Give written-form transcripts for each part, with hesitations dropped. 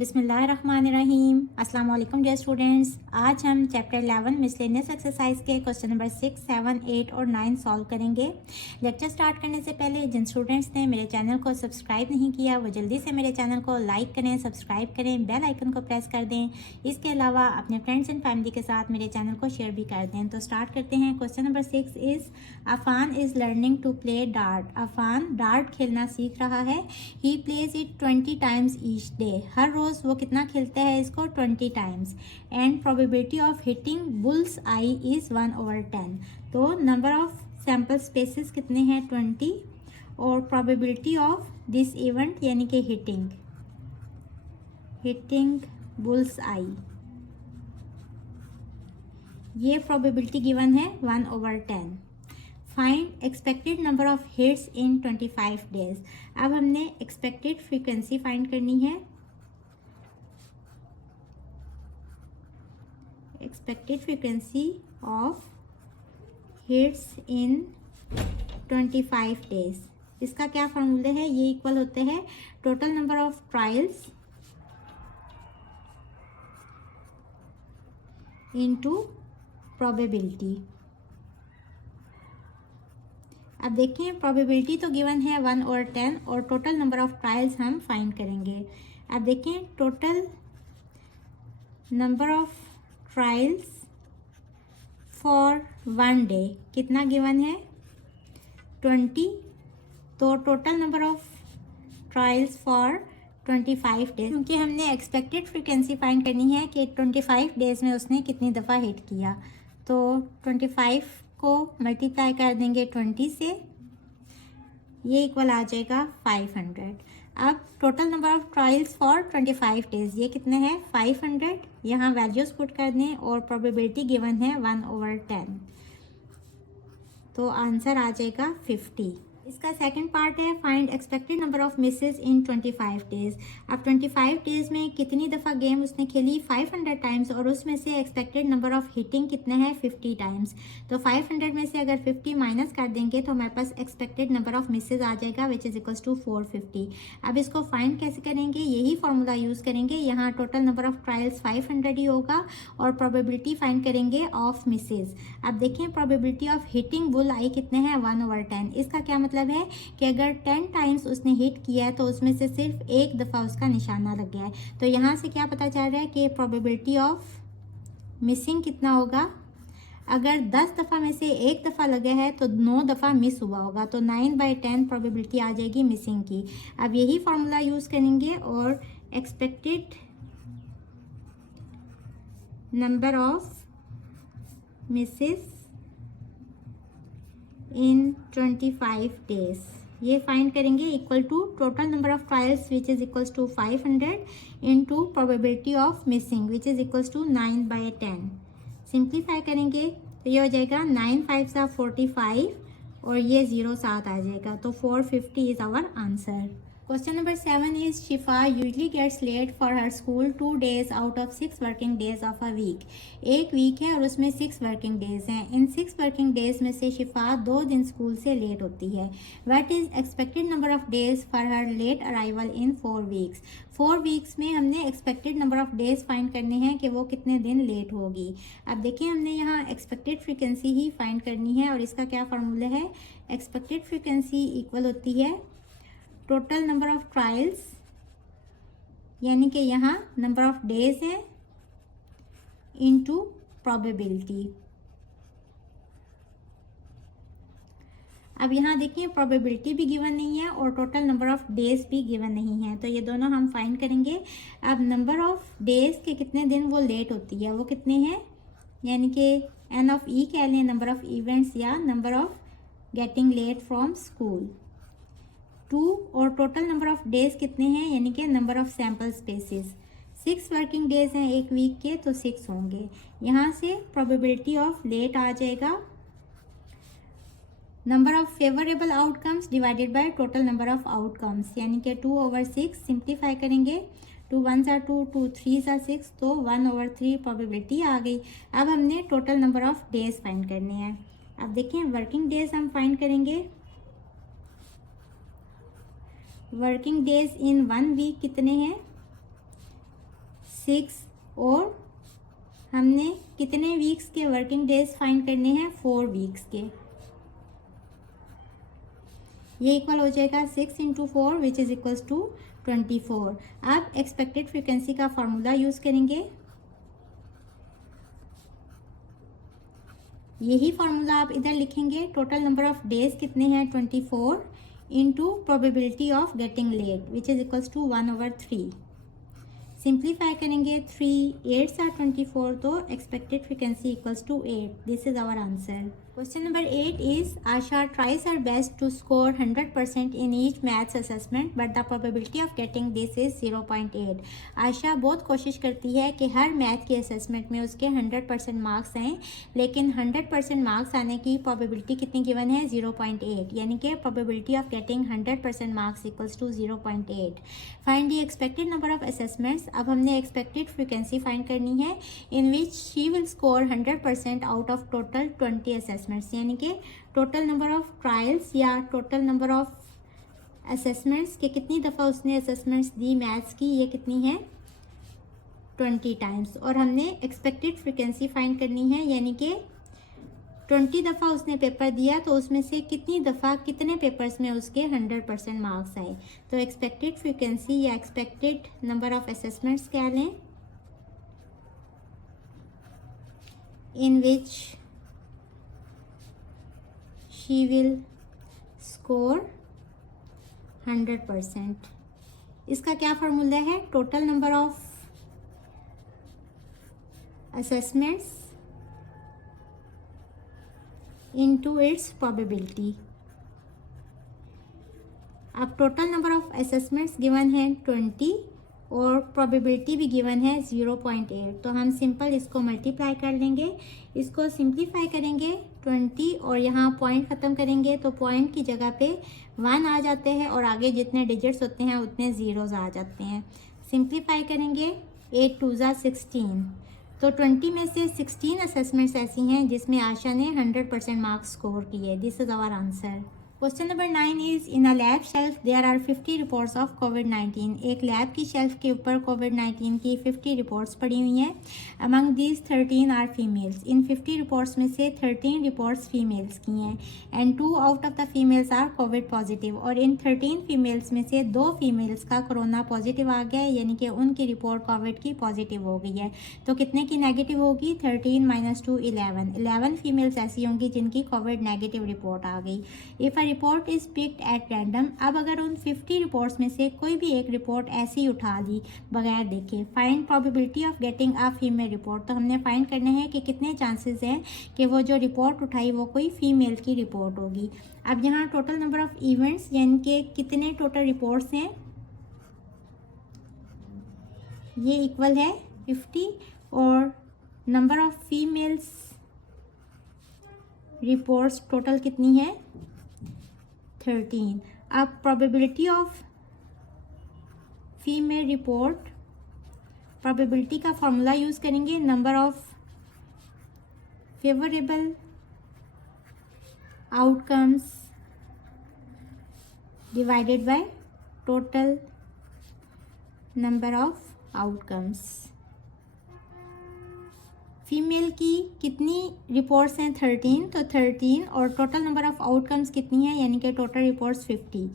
बिस्मिल्लाहिर्रहमानिर्रहीम। अस्सलाम वालेकुम डियर स्टूडेंट्स। आज हम चैप्टर 11 मिसलेनियस एक्सरसाइज के क्वेश्चन नंबर 6, 7, 8 और 9 सॉल्व करेंगे। लेक्चर स्टार्ट करने से पहले जिन स्टूडेंट्स ने मेरे चैनल को सब्सक्राइब नहीं किया वो जल्दी से मेरे चैनल को लाइक करें, सब्सक्राइब करें, बेल आइकन को प्रेस कर दें। इसके अलावा अपने फ्रेंड्स एंड फैमिली के साथ मेरे चैनल को शेयर भी कर दें। तो स्टार्ट करते हैं। Question number 6 is Afan is learning to play dart. Afan dart खेलना सीख रहा है। He plays it 20 times each day. हर रोज़ वो कितना खेलता है इसको? 20 times. And probability of hitting bull's eye is 1/10। तो नंबर ऑफ सैम्पल स्पेसिस कितने हैं? 20। और प्रोबेबिलिटी ऑफ दिस इवेंट यानी कि हिटिंग बुल्स आई, ये प्रोबेबिलिटी गिवन है 1/10। Find expected number of hits in 25 days. अब हमने एक्सपेक्टेड फ्रीक्वेंसी फाइंड करनी है। Expected frequency of hits in 25 days. इसका क्या फॉर्मूला है? ये इक्वल होते हैं total number of trials into probability. अब देखिए प्रोबेबिलिटी तो गिवन है 1/10 और टोटल नंबर ऑफ ट्रायल्स हम फाइंड करेंगे। अब देखिए total number of trials for 1 day कितना गिवन है? 20। तो total number of trials for 25 days, क्योंकि हमने एक्सपेक्टेड फ्रीक्वेंसी फाइंड करनी है कि 25 डेज में उसने कितनी दफ़ा हिट किया। तो 25 को मल्टीप्लाई कर देंगे 20 से, ये इक्वल आ जाएगा 500। अब total number of trials for 25 days ये कितने हैं? 500। यहाँ वैल्यूज पुट कर दें और प्रोबेबिलिटी गिवन है 1/10, तो आंसर आ जाएगा 50। इसका सेकंड पार्ट है find expected number of misses in 25 days. अब 25 डेज में कितनी दफ़ा गेम उसने खेली? 500 टाइम्स। और उसमें से एक्सपेक्टेड नंबर ऑफ हिटिंग कितने हैं? 50 टाइम्स। तो 500 में से अगर 50 माइनस कर देंगे तो हमारे पास एक्सपेक्टेड नंबर ऑफ मिसेस आ जाएगा विच इज़ इक्वल्स टू 450। अब इसको फाइंड कैसे करेंगे? यही फॉर्मूला यूज़ करेंगे। यहाँ टोटल नंबर ऑफ ट्रायल्स 500 ही होगा और प्रोबेबिलिटी फाइंड करेंगे ऑफ मिसेस। अब देखें प्रोबेबिलिटी ऑफ हिटिंग बुल आई कितने हैं? 1/10। इसका क्या मतलब है कि अगर 10 टाइम्स उसने हिट किया है तो उसमें से सिर्फ एक दफ़ा उसका निशाना लग गया है। तो यहाँ से क्या पता चल रहा है कि प्रोबेबिलिटी ऑफ मिसिंग कितना होगा? अगर 10 दफ़ा में से एक दफ़ा लगा है तो 9 दफ़ा मिस हुआ होगा, तो 9/10 प्रोबेबिलिटी आ जाएगी मिसिंग की। अब यही फॉर्मूला यूज़ करेंगे और expected number of misses in 25 days ये फाइंड करेंगे equal to total number of trials which is equals to 500 into probability of missing which is equals to 9/10। Simplify करेंगे तो ये हो जाएगा 9 5 45 और ये 0 साथ आ जाएगा, तो 450 is our answer. Question number 7 is Shifa usually gets late for her school 2 days out of 6 working days of a week. एक वीक है और उसमें 6 वर्किंग डेज हैं। इन 6 वर्किंग डेज में से शिफा 2 दिन स्कूल से लेट होती है। What is expected number of days for her late arrival in 4 weeks. 4 weeks में हमने expected number of days find करने हैं कि वो कितने दिन लेट होगी। अब देखिए हमने यहाँ एक्सपेक्टेड फ्रीक्वेंसी ही फाइंड करनी है और इसका क्या फार्मूला है? एक्सपेक्टेड फ्रीक्वेंसी इक्वल होती है टोटल नंबर ऑफ ट्रायल्स, यानी कि यहाँ नंबर ऑफ डेज है, इनटू प्रोबेबिलिटी। अब यहाँ देखिए प्रोबेबिलिटी भी गिवन नहीं है और टोटल नंबर ऑफ डेज भी गिवन नहीं है, तो ये दोनों हम फाइंड करेंगे। अब नंबर ऑफ डेज के कितने दिन वो लेट होती है वो कितने हैं, यानी कि एन ऑफ ई कह लें, नंबर ऑफ इवेंट्स या number of getting late from school. 2 और टोटल नंबर ऑफ डेज कितने हैं, यानी कि number of sample spaces. 6 working days हैं एक वीक के, तो 6 होंगे। यहाँ से प्रोबेबिलिटी ऑफ लेट आ जाएगा number of favourable outcomes divided by total number of outcomes, यानी कि 2/6। सिंप्लीफाई करेंगे 2 1s are 2, 2 3s are 6, तो 1/3 प्रोबेबिलिटी आ गई। अब हमने total number of days find करने हैं। अब देखिए वर्किंग डेज हम फाइंड करेंगे। वर्किंग डेज इन 1 वीक कितने हैं? 6 और हमने कितने वीक्स के वर्किंग डेज फाइंड करने हैं, 4 वीक्स के। ये इक्वल हो जाएगा 6 into 4 which is equals to 24। अब एक्सपेक्टेड फ्रीक्वेंसी का फॉर्मूला यूज करेंगे। यही फॉर्मूला आप इधर लिखेंगे। टोटल नंबर ऑफ डेज कितने हैं, 24 into probability of getting late which is equals to 1/3। Simplify करेंगे, 3 8s are 24, तो expected frequency equals to 8। This is our answer. Question number 8 is Asha tries her best to score 100% in each maths assessment, but the probability of getting this is 0.8. आशा बहुत कोशिश करती है कि हर math के assessment में उसके 100% marks आएँ, लेकिन 100% मार्क्स आने की प्रोबेबिलिटी कितनी गिवन है, 0.8, यानी कि probability of getting 100% marks equals to 0.8। Find the expected number of assessments. अब हमने एक्सपेक्टेड फ्रीक्वेंसी फाइंड करनी है in which she will score 100% out of total 20 assessments, यानी कि टोटल नंबर ऑफ ट्रायल्स या टोटल नंबर ऑफ असेसमेंट्स के कितनी दफ़ा उसने असेसमेंट्स दी मैथ्स की, ये कितनी है, 20 टाइम्स। और हमने एक्सपेक्टेड फ्रीक्वेंसी फाइंड करनी है, यानी कि 20 दफ़ा उसने पेपर दिया तो उसमें से कितनी दफ़ा कितने पेपर्स में उसके 100% मार्क्स आए। तो एक्सपेक्टेड फ्रीक्वेंसी या एक्सपेक्टेड नंबर ऑफ असेसमेंट्स क्या लें, इन विच she will score 100%। इसका क्या फार्मूला है, total number of assessments into its probability. अब total number of assessments given है 20 और प्रोबेबिलिटी भी गिवन है 0.8, तो हम सिंपल इसको मल्टीप्लाई कर लेंगे। इसको सिंप्लीफाई करेंगे 20 और यहाँ पॉइंट ख़त्म करेंगे तो पॉइंट की जगह पे 1 आ जाते हैं और आगे जितने डिजिट्स होते हैं उतने ज़ीरोज़ आ जाते हैं। सिंप्लीफाई करेंगे 8 2 16, तो 20 में से 16 असेसमेंट्स ऐसी हैं जिसमें आशा ने 100% मार्क्स स्कोर किए। This is our answer. Question number 9 is in a lab shelf there are 50 reports of कोविड-19। एक लैब की शेल्फ के ऊपर कोविड-19 की 50 रिपोर्ट्स पड़ी हुई हैं। Among these 13 are females. इन 50 रिपोर्ट्स में से 13 रिपोर्ट्स फीमेल्स की हैं and 2 out of the females are COVID positive. और इन 13 फीमेल्स में से 2 फीमेल्स का कोरोना पॉजिटिव आ गया है, यानी कि उनकी रिपोर्ट कोविड की पॉजिटिव हो गई है। तो कितने की नेगेटिव होगी, 13 - 2 11। 11 फीमेल्स ऐसी होंगी जिनकी कोविड नेगेटिव रिपोर्ट आ गई। If report is picked at random. अब अगर उन 50 रिपोर्ट्स में से कोई भी एक रिपोर्ट ऐसी उठा ली बगैर देखे, find probability of getting a female report. तो हमने फाइंड करना है कि कितने चांसेस हैं कि वो जो रिपोर्ट उठाई वो कोई फीमेल की रिपोर्ट होगी। अब यहाँ टोटल नंबर ऑफ इवेंट्स यानी कि कितने टोटल रिपोर्ट्स हैं, ये इक्वल है 50 और number of females reports total कितनी है, 13। अब probability of female report, probability का फॉर्मूला यूज़ करेंगे, number of favourable outcomes divided by total number of outcomes. Female की कितनी रिपोर्ट्स हैं, 13, तो 13 और टोटल नंबर ऑफ आउटकम्स कितनी है, यानी कि टोटल रिपोर्ट्स 50।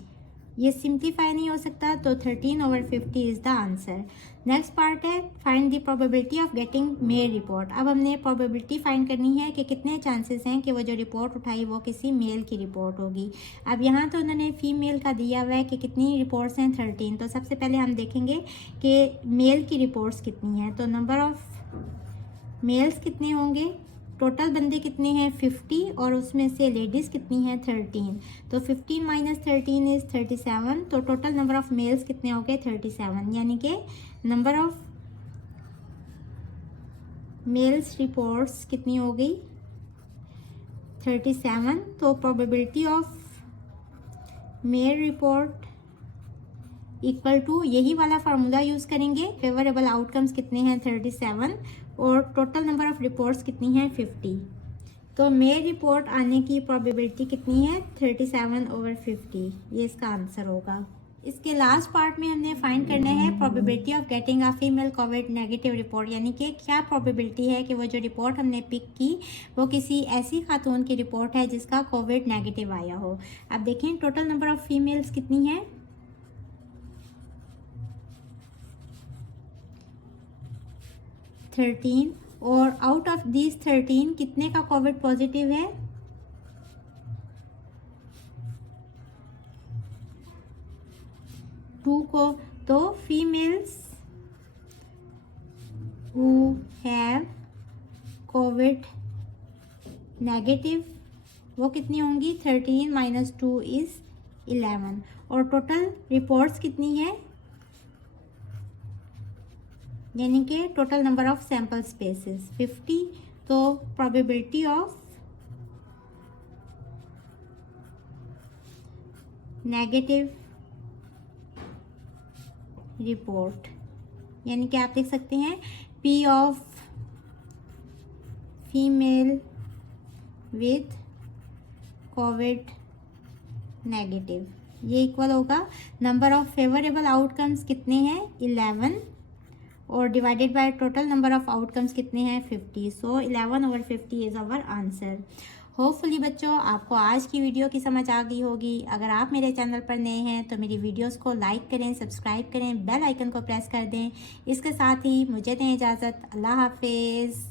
ये सिंप्लीफाई नहीं हो सकता, तो 13/50 is the answer. Next part है find the probability of getting male report. अब हमने प्रोबेबिलिटी फाइंड करनी है कि कितने चांसेस हैं कि वो जो रिपोर्ट उठाई वो किसी मेल की रिपोर्ट होगी। अब यहाँ तो उन्होंने फीमेल का दिया हुआ है कि कितनी रिपोर्ट्स हैं, 13। तो सबसे पहले हम देखेंगे कि मेल की रिपोर्ट्स कितनी हैं। तो नंबर ऑफ मेल्स कितने होंगे, टोटल बंदे कितने हैं, 50 और उसमें से लेडीज़ कितनी हैं, 13। तो 15 - 13 इज़ 37। तो टोटल नंबर ऑफ मेल्स कितने हो गए, 37, यानी कि नंबर ऑफ मेल्स रिपोर्ट्स कितनी हो गई, 37। तो probability of male report equal to यही वाला फार्मूला यूज़ करेंगे। फेवरेबल आउटकम्स कितने हैं, 37 और टोटल नंबर ऑफ रिपोर्ट्स कितनी हैं, 50। तो मेल रिपोर्ट आने की प्रोबेबिलिटी कितनी है, 37/50। ये इसका आंसर होगा। इसके लास्ट पार्ट में हमने फाइंड करना है probability of getting a female Covid negative report, यानी कि क्या प्रोबेबिलिटी है कि वो जो रिपोर्ट हमने पिक की वो किसी ऐसी खातून की रिपोर्ट है जिसका कोविड नेगेटिव आया हो। अब देखें टोटल नंबर ऑफ फीमेल्स कितनी है, 13, और आउट ऑफ दिस 13 कितने का कोविड पॉजिटिव है, 2 को। तो females who have Covid negative वो कितनी होंगी, 13 माइनस 2 इज 11, और टोटल रिपोर्ट्स कितनी है, यानी कि total number of sample spaces 50। तो प्रोबेबिलिटी ऑफ नेगेटिव रिपोर्ट, यानी कि आप देख सकते हैं P of female with Covid negative, ये इक्वल होगा नंबर ऑफ फेवरेबल आउटकम्स कितने हैं, 11, और divided by total number of outcomes कितने हैं, 50। सो 11/50 इज आवर आंसर। होपफुली बच्चों आपको आज की वीडियो की समझ आ गई होगी। अगर आप मेरे चैनल पर नए हैं तो मेरी वीडियोस को लाइक करें, सब्सक्राइब करें, बेल आइकन को प्रेस कर दें। इसके साथ ही मुझे दें इजाज़त। अल्लाह हाफिज़।